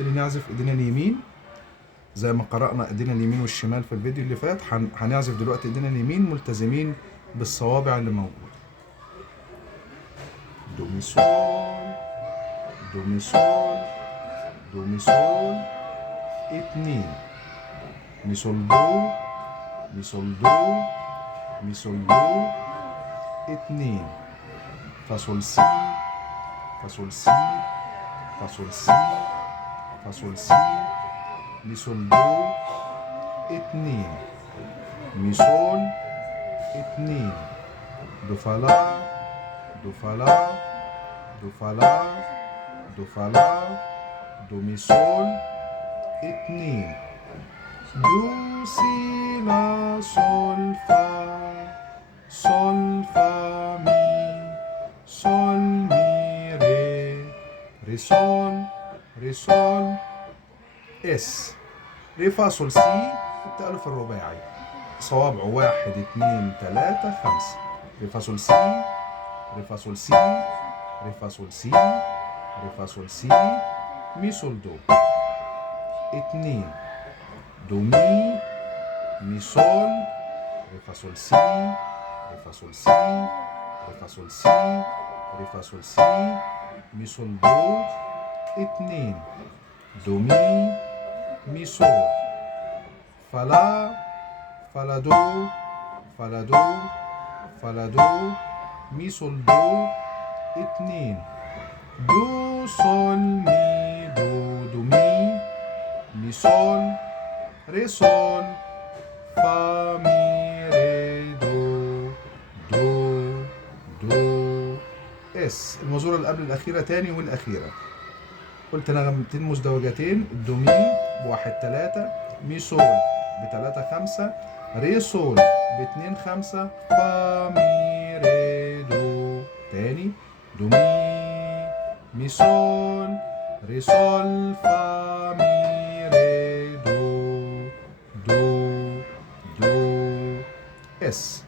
نبتدي نعزف ايدينا اليمين زي ما قرأنا ايدينا اليمين والشمال في الفيديو اللي فات. هنعزف دلوقتي ايدينا اليمين ملتزمين بالصوابع اللي موجودة. دو مي سول، دو مي سول، دو مي سول، اتنين، مي سول دو، مي سول دو، مي سول دو، اتنين، فا سول سي، فا سول سي، فا سول سي، فا سول سي، مي سول دو، اتنين، مي سول، اتنين، دو فا لا، دو فا لا، دو فا لا، دو فا لا، دو مي سول، اتنين، دو سي لا سول فا، سول فا مي، سول مي ري، ري سول، ري سول، اس، ري فا سول سي. التألف الرباعي صوابعه 1 2 3 5. ري فا سول سي، ري فا سول سي، ري فا سول سي، ري فا سول سي، مي سول دو، اتنين، دو مي، مي سول، ري فا سول سي، ري فا سول سي، ري فا سول سي، ري فا سول سي، مي سول دو، اتنين، دو مي، مي سول، فا لا، فا لا دو، فا لا دو، فا لا دو، مي سول دو، اتنين، دو سول مي دو، دو مي، مي سول، ري سول، فا مي ري دو، دو، دو، اس. المزورة اللي قبل الأخيرة تاني والأخيرة. قلت نغمتين مزدوجتين. الدو مي بواحد 3، مي سول ب3 5، ري سول ب2 5، فا مي ري دو. تاني، دو مي، مي سول، ري سول، فا مي ري دو، دو، دو، اس.